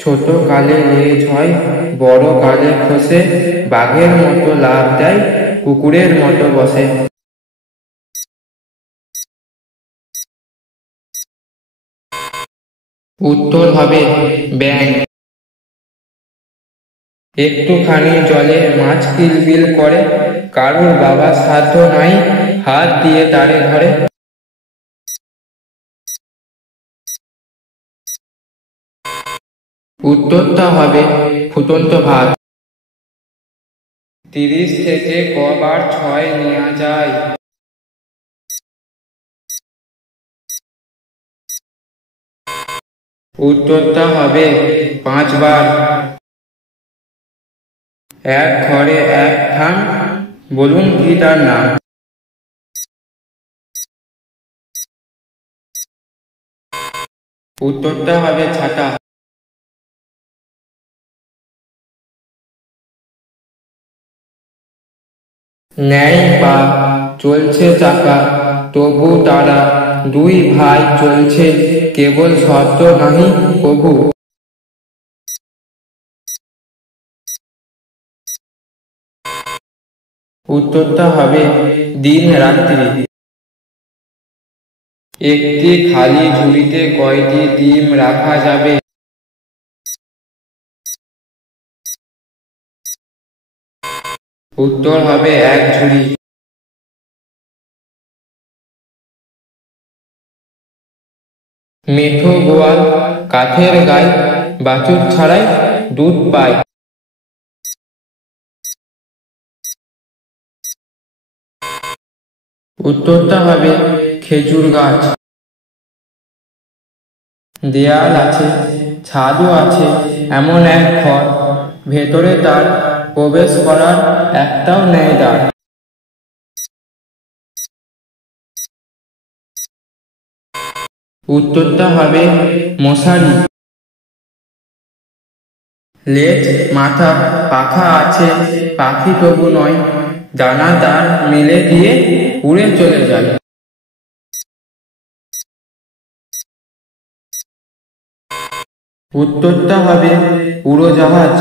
ছোট কালে লেজ হয়, বড় কালে খসে, বাঘের মতো লাফ দেয়, কুকুরের মতো বসে। উত্তর হবে ব্যাঙ। একটুখানি জলে মাছ কিলবিল করে, কারুর বাবার সাধ্য নাই, হাত দিয়ে তারে ধরে। উত্তরটা হবে ফুটন্ত ভাত। 30 থেকে কবার 6 নেওয়া যায়? উত্তরটা হবে 5 বার। এক ঘরে এক থান, বলুন কি তার নাম? উত্তরটা হবে ছাতা। নেই পা, চলছে চাকা, তবু তারা দুই ভাই চলছে, কেবল শব্দ নাহি কভু। উত্তরটা হবে দিন রাত্রি। একটি খালি ঝুড়িতে কয়টি ডিম রাখা যাবে? উত্তর হবে এক ঝুড়ি। মেঠো গোয়াল কাঠের গায়ে, বাছুর ছাড়াই দুধ পায়। উত্তরটা হবে খেজুর গাছ। দেয়াল আছে, ছাদও আছে, এমন এক ঘর, ভেতরে তার প্রবেশ করার একটাও নেই দ্বার। উত্তরটা হবে মশারি। লেজ, মাথা, পাখা আছে, পাখি তবু নয়, ডানা তার মেলে দিয়ে উড়ে চলে যায়। উত্তরটা হবে উড়োজাহাজ।